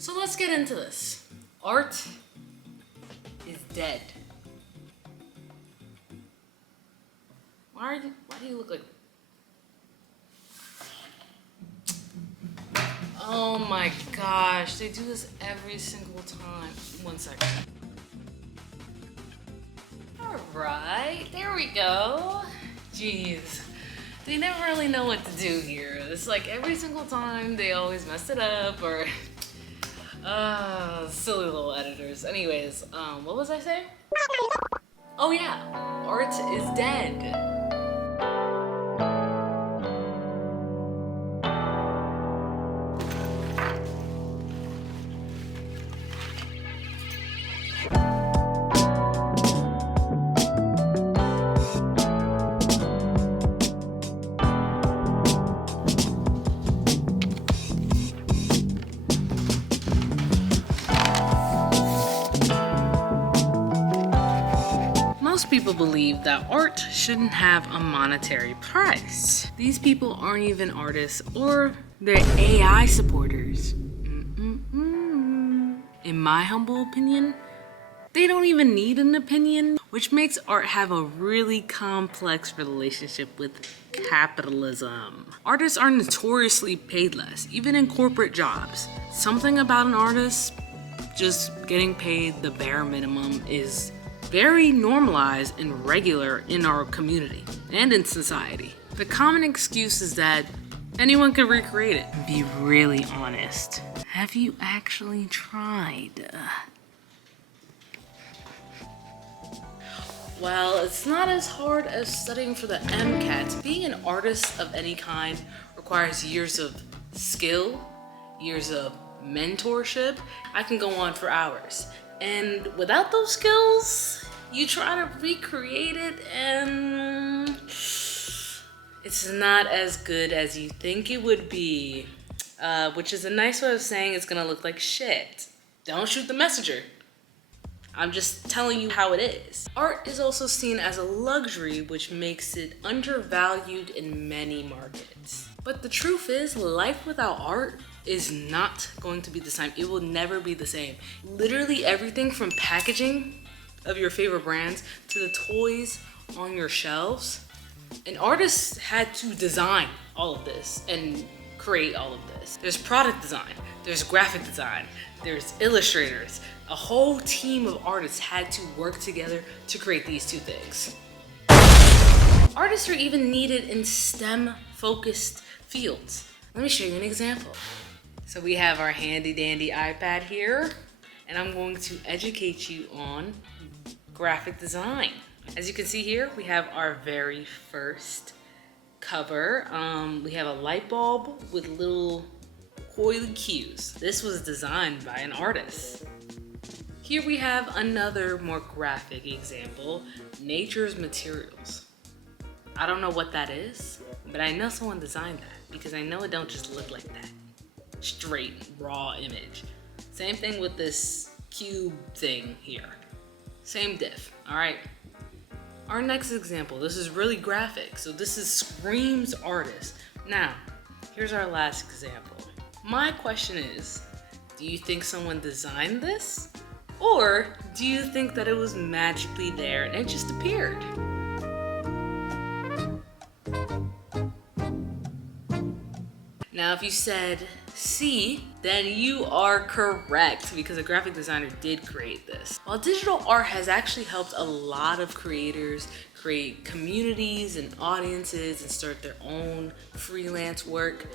So let's get into this. Art is dead. Why do you look like... Oh my gosh, they do this every single time. 1 second. All right, there we go. Jeez, they never really know what to do here. It's like every single time they always mess it up or... silly little editors. Anyways, what was I saying? Oh yeah, art is dead. Most people believe that art shouldn't have a monetary price. These people aren't even artists or they're AI supporters. In my humble opinion, they don't even need an opinion, which makes art have a really complex relationship with capitalism. Artists are notoriously paid less, even in corporate jobs. Something about an artist just getting paid the bare minimum is very normalized and regular in our community and in society. The common excuse is that anyone can recreate it. Be really honest. Have you actually tried? Well, it's not as hard as studying for the MCAT. Being an artist of any kind requires years of skill, years of mentorship. I can go on for hours. And without those skills, you try to recreate it and it's not as good as you think it would be. Which is a nice way of saying it's gonna look like shit. Don't shoot the messenger. I'm just telling you how it is. Art is also seen as a luxury, which makes it undervalued in many markets. But the truth is, life without art is not going to be the same. It will never be the same. Literally everything from packaging of your favorite brands to the toys on your shelves. An artist had to design all of this and create all of this. There's product design, there's graphic design, there's illustrators. A whole team of artists had to work together to create these two things. Artists are even needed in STEM-focused fields. Let me show you an example. So we have our handy dandy iPad here, and I'm going to educate you on graphic design. As you can see here, we have our very first cover. We have a light bulb with little coily cues. This was designed by an artist. Here we have another more graphic example, nature's materials. I don't know what that is, but I know someone designed that because I know it don't just look like that. Straight, raw image. Same thing with this cube thing here. Same diff, all right? Our next example, this is really graphic, so this is screams artist. Now, here's our last example. My question is, do you think someone designed this? Or do you think that it was magically there and it just appeared? Now, if you said C, then you are correct because a graphic designer did create this. While digital art has actually helped a lot of creators create communities and audiences and start their own freelance work,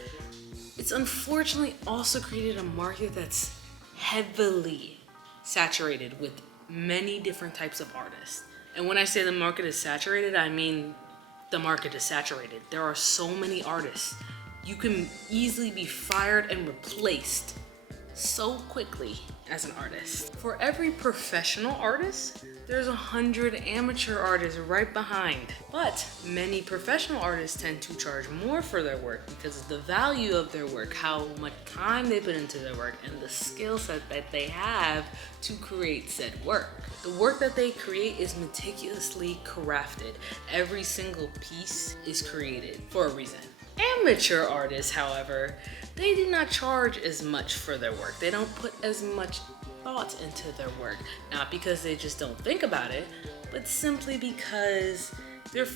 it's unfortunately also created a market that's heavily saturated with many different types of artists. And when I say the market is saturated, I mean the market is saturated. There are so many artists. You can easily be fired and replaced so quickly as an artist. For every professional artist, there's 100 amateur artists right behind. But many professional artists tend to charge more for their work because of the value of their work, how much time they put into their work, and the skill set that they have to create said work. The work that they create is meticulously crafted. Every single piece is created for a reason. Amateur artists, however, they do not charge as much for their work. They don't put as much thought into their work. Not because they just don't think about it, but simply because they're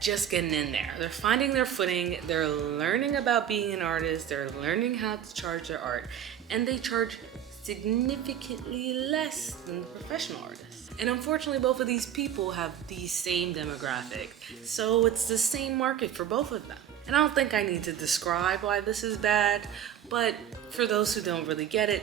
just getting in there. They're finding their footing, they're learning about being an artist, they're learning how to charge their art, and they charge significantly less than the professional artists. And unfortunately, both of these people have the same demographic, so it's the same market for both of them. And I don't think I need to describe why this is bad, but for those who don't really get it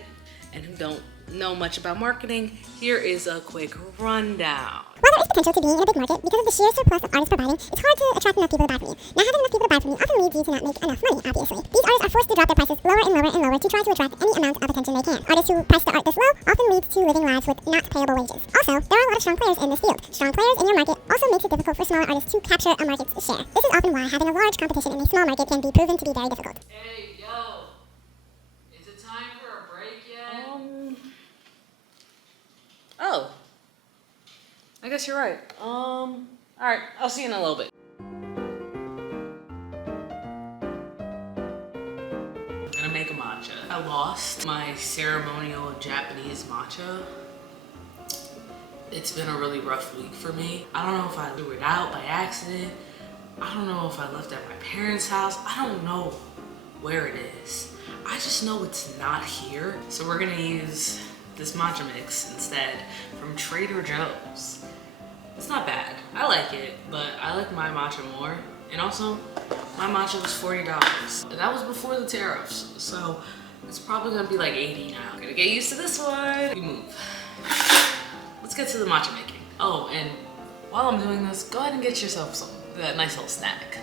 and who don't know much about marketing, here is a quick rundown. While there is potential to being in a big market, because of the sheer surplus of artists providing, it's hard to attract enough people to buy from you. Now, having enough people to buy from you often leads you to not make enough money, obviously. These artists are forced to drop their prices lower and lower and lower to try to attract any amount of attention they can. Artists who price the art this low often leads to living lives with not payable wages. Also, there are a lot of strong players in this field. Strong players in your market also makes it difficult for smaller artists to capture a market's share. This is often why having a large competition in a small market can be proven to be very difficult. Hey, yo, is it time for a break yet? Oh, I guess you're right. All right, I'll see you in a little bit. I'm gonna make a matcha. I lost my ceremonial Japanese matcha. It's been a really rough week for me. I don't know if I threw it out by accident. I don't know if I left it at my parents' house. I don't know where it is. I just know it's not here. So we're gonna use this matcha mix instead from Trader Joe's. It's not bad. I like it, but I like my matcha more. And also, my matcha was $40. And that was before the tariffs. So it's probably gonna be like 80 now. Gonna get used to this one. We move. Let's get to the matcha making. Oh, and while I'm doing this, go ahead and get yourself that nice little snack.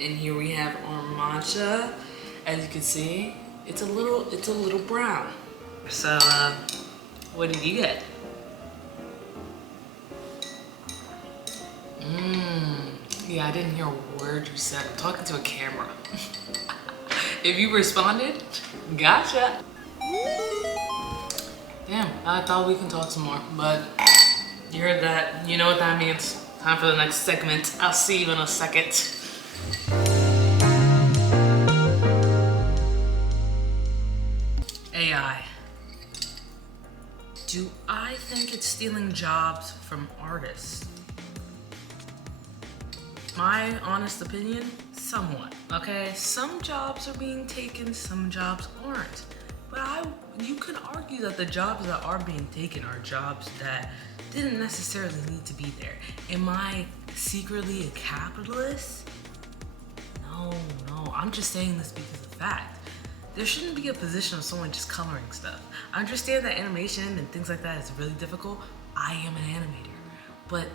And here we have our matcha. As you can see, it's a little brown. So, what did you get? Yeah, I didn't hear a word you said. I'm talking to a camera. If you responded, gotcha. Damn, I thought we can talk some more, but you heard that. You know what that means. Time for the next segment. I'll see you in a second. AI. Do I think it's stealing jobs from artists? My honest opinion, somewhat, okay? Some jobs are being taken, some jobs aren't. But you can argue that the jobs that are being taken are jobs that didn't necessarily need to be there. Am I secretly a capitalist? No, I'm just saying this because of the fact. There shouldn't be a position of someone just coloring stuff. I understand that animation and things like that is really difficult. I am an animator, but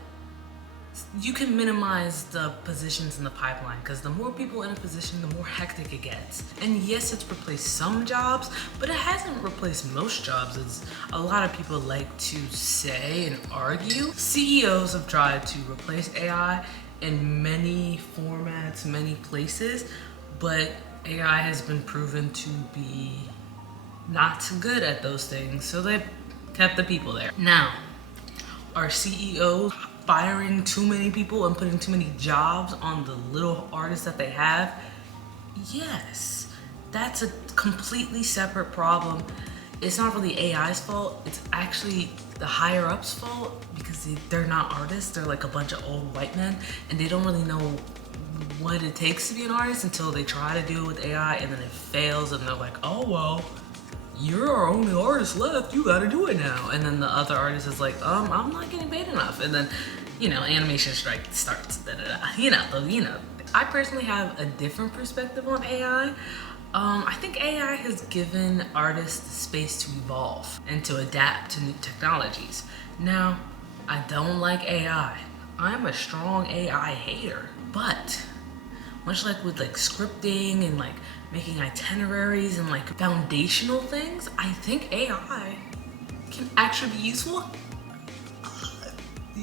you can minimize the positions in the pipeline because the more people in a position, the more hectic it gets. And yes, it's replaced some jobs, but it hasn't replaced most jobs, as a lot of people like to say and argue. CEOs have tried to replace AI in many formats, many places, but AI has been proven to be not good at those things, so they kept the people there. Now, are CEOs firing too many people and putting too many jobs on the little artists that they have? Yes, that's a completely separate problem. It's not really AI's fault, it's actually the higher ups' fault because they're not artists, they're like a bunch of old white men and they don't really know what it takes to be an artist until they try to do it with AI and then it fails and they're like, oh well, you're our only artist left, you gotta do it now. And then the other artist is like, I'm not getting paid enough. And then, animation strike starts, You know, I personally have a different perspective on AI. I think AI has given artists the space to evolve and to adapt to new technologies. Now, I don't like AI. I'm a strong AI hater, but much like with scripting and making itineraries and foundational things, I think AI can actually be useful.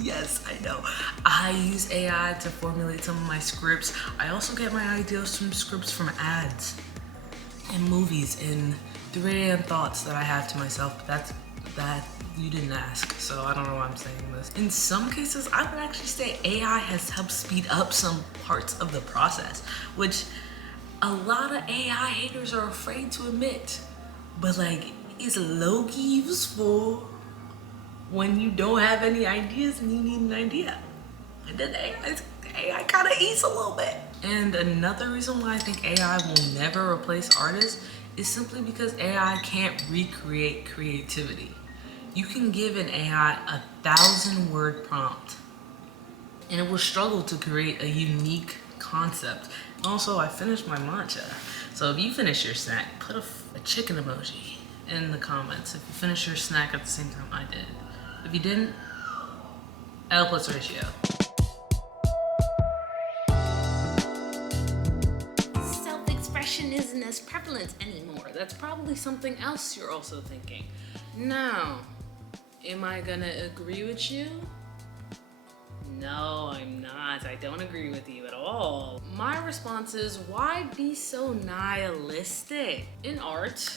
Yes, I know. I use AI to formulate some of my scripts. I also get my ideas from scripts from ads and movies and 3 AM thoughts that I have to myself, but that you didn't ask, so I don't know why I'm saying this. In some cases, I would actually say AI has helped speed up some parts of the process, which a lot of AI haters are afraid to admit, but like, it's low-key useful when you don't have any ideas and you need an idea. And then AI kind of eats a little bit. And another reason why I think AI will never replace artists is simply because AI can't recreate creativity. You can give an AI 1,000-word prompt and it will struggle to create a unique concept. Also, I finished my matcha. So if you finish your snack, put a chicken emoji in the comments. If you finish your snack at the same time I did. If you didn't, 𝕤𝕚𝕚𝕤. Self-expression isn't as prevalent anymore. That's probably something else you're also thinking. Now, am I gonna agree with you? No, I'm not. I don't agree with you at all. My response is, why be so nihilistic? In art,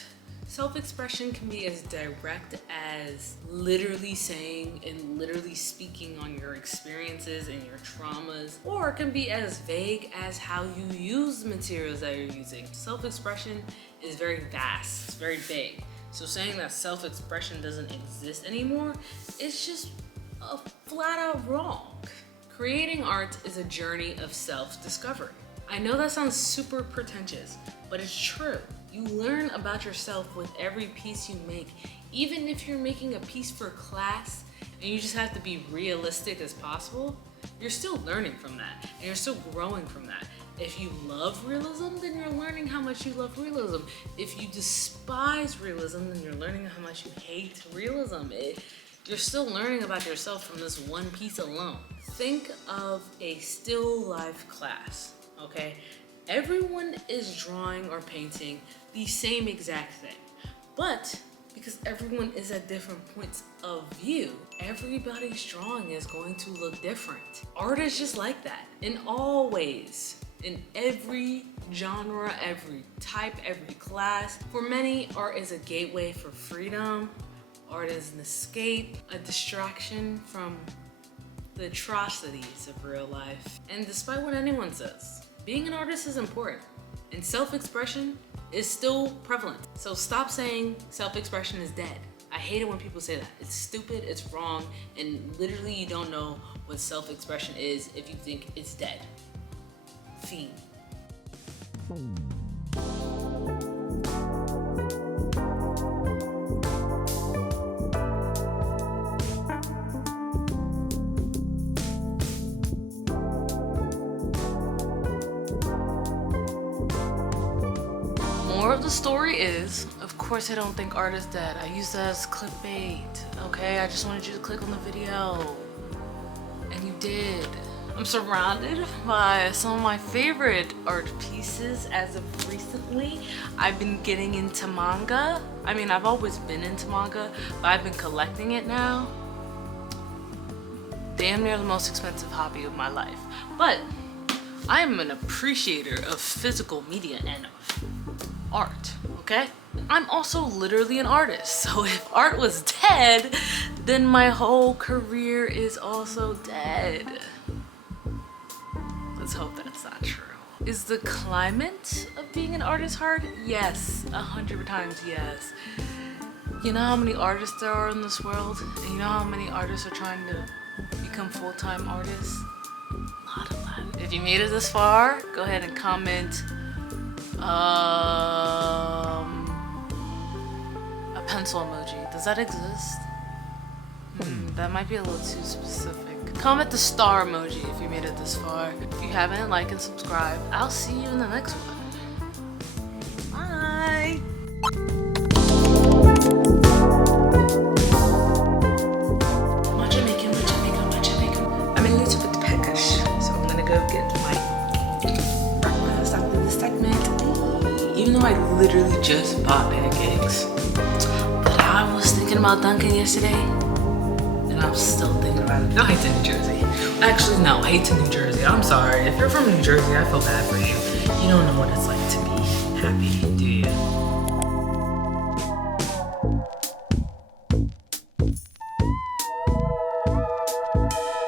self-expression can be as direct as literally saying and literally speaking on your experiences and your traumas, or it can be as vague as how you use the materials that you're using. Self-expression is very vast, it's very big. So saying that self-expression doesn't exist anymore is just flat out wrong. Creating art is a journey of self-discovery. I know that sounds super pretentious, but it's true. You learn about yourself with every piece you make. Even if you're making a piece for class and you just have to be realistic as possible, you're still learning from that and you're still growing from that. If you love realism, then you're learning how much you love realism. If you despise realism, then you're learning how much you hate realism. You're still learning about yourself from this one piece alone. Think of a still life class, okay? Everyone is drawing or painting the same exact thing, but because everyone is at different points of view, everybody's drawing is going to look different. Art is just like that in all ways, in every genre, every type, every class. For many, art is a gateway for freedom. Art is an escape, a distraction from the atrocities of real life. And despite what anyone says, being an artist is important, and self-expression is still prevalent. So stop saying self-expression is dead. I hate it when people say that. It's stupid, it's wrong, and literally you don't know what self-expression is if you think it's dead. Fiend. More of the story is, of course I don't think art is dead. I use that as clickbait, okay? I just wanted you to click on the video, and you did. I'm surrounded by some of my favorite art pieces as of recently. I've been getting into manga. I mean, I've always been into manga, but I've been collecting it now. Damn near the most expensive hobby of my life. But I am an appreciator of physical media and of art, okay? I'm also literally an artist, so if art was dead, then my whole career is also dead. Let's hope that's not true. Is the climate of being an artist hard? Yes, 100 times yes. You know how many artists there are in this world? And you know how many artists are trying to become full-time artists? A lot of that. If you made it this far, go ahead and comment a pencil emoji. Does that exist? That might be a little too specific. Comment the star emoji if you made it this far. If you haven't, like and subscribe. I'll see you in the next one. Bye! Matcha making. I'm a little bit peckish, so I'm gonna go get my breakfast after this segment. Even though I literally just bought pancakes, but I was thinking about Dunkin' yesterday, and I I'm still thinking about it. No hate to New Jersey. Actually, no, hate to New Jersey. I'm sorry. If you're from New Jersey, I feel bad for you. You don't know what it's like to be happy.